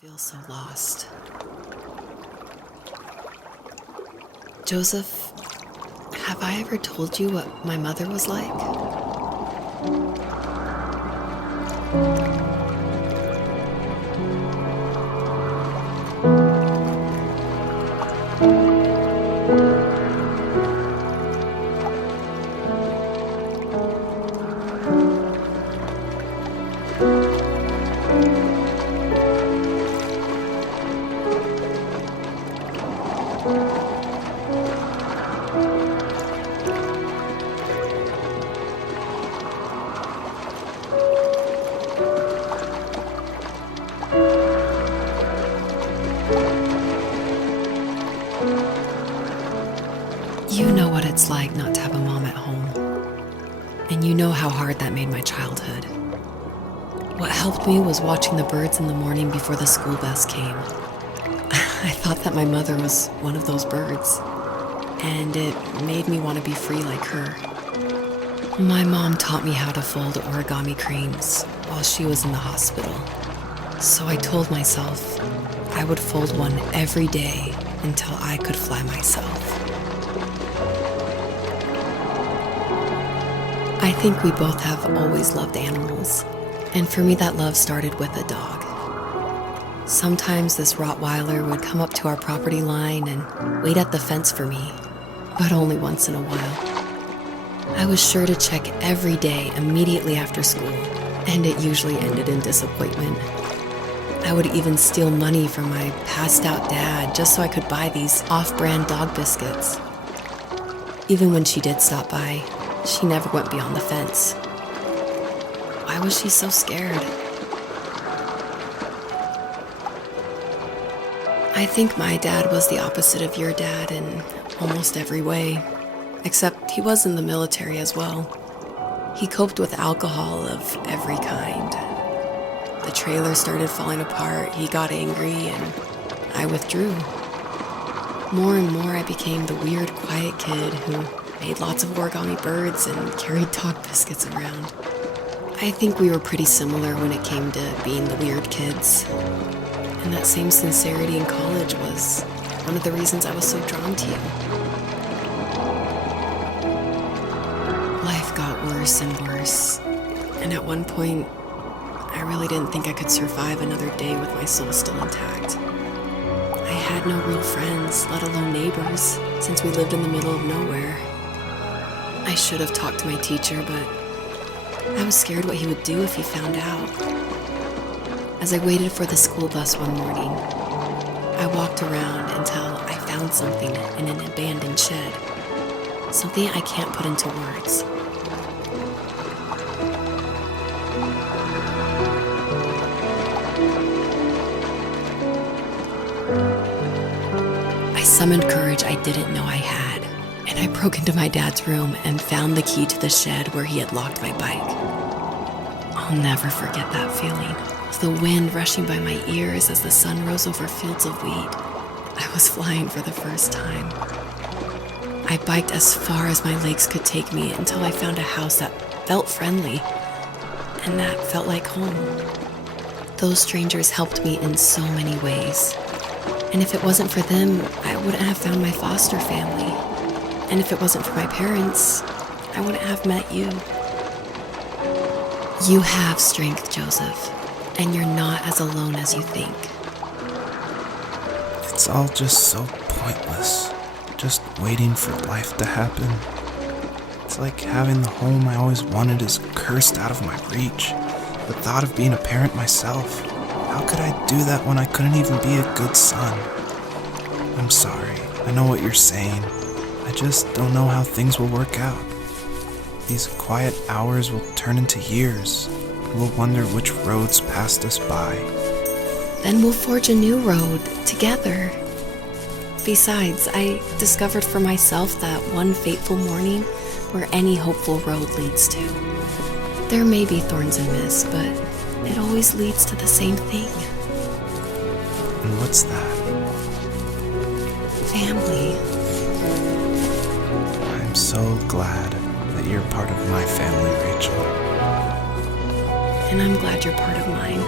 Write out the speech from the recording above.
Feel so lost. Joseph, have I ever told you what my mother was like? You know what it's like not to have a mom at home. And you know how hard that made my childhood. What helped me was watching the birds in the morning before the school bus came. I thought that my mother was one of those birds, and it made me want to be free like her. My mom taught me how to fold origami cranes while she was in the hospital. So I told myself I would fold one every day until I could fly myself. I think we both have always loved animals, and for me that love started with a dog. Sometimes this Rottweiler would come up to our property line and wait at the fence for me, but only once in a while. I was sure to check every day immediately after school, and it usually ended in disappointment. I would even steal money from my passed-out dad just so I could buy these off-brand dog biscuits. Even when she did stop by, she never went beyond the fence. Why was she so scared? I think my dad was the opposite of your dad in almost every way, except he was in the military as well. He coped with alcohol of every kind. The trailer started falling apart, he got angry, and I withdrew. More and more I became the weird, quiet kid who made lots of origami birds and carried dog biscuits around. I think we were pretty similar when it came to being the weird kids. And that same sincerity in college was one of the reasons I was so drawn to you. Life got worse and worse, and at one point, I really didn't think I could survive another day with my soul still intact. I had no real friends, let alone neighbors, since we lived in the middle of nowhere. I should have talked to my teacher, but I was scared what he would do if he found out. As I waited for the school bus one morning, I walked around until I found something in an abandoned shed. Something I can't put into words. I summoned courage I didn't know I had, and I broke into my dad's room and found the key to the shed where he had locked my bike. I'll never forget that feeling. The wind rushing by my ears as the sun rose over fields of wheat. I was flying for the first time. I biked as far as my legs could take me until I found a house that felt friendly and that felt like home. Those strangers helped me in so many ways. And if it wasn't for them, I wouldn't have found my foster family. And if it wasn't for my parents, I wouldn't have met you. You have strength, Joseph. And you're not as alone as you think. It's all just so pointless. Just waiting for life to happen. It's like having the home I always wanted is cursed out of my reach. The thought of being a parent myself. How could I do that when I couldn't even be a good son? I'm sorry. I know what you're saying. I just don't know how things will work out. These quiet hours will turn into years. We'll wonder which roads passed us by. Then we'll forge a new road together. Besides, I discovered for myself that one fateful morning where any hopeful road leads to. There may be thorns and mist, but it always leads to the same thing. And what's that? Family. I'm so glad that you're part of my family, Rachel. And I'm glad you're part of mine.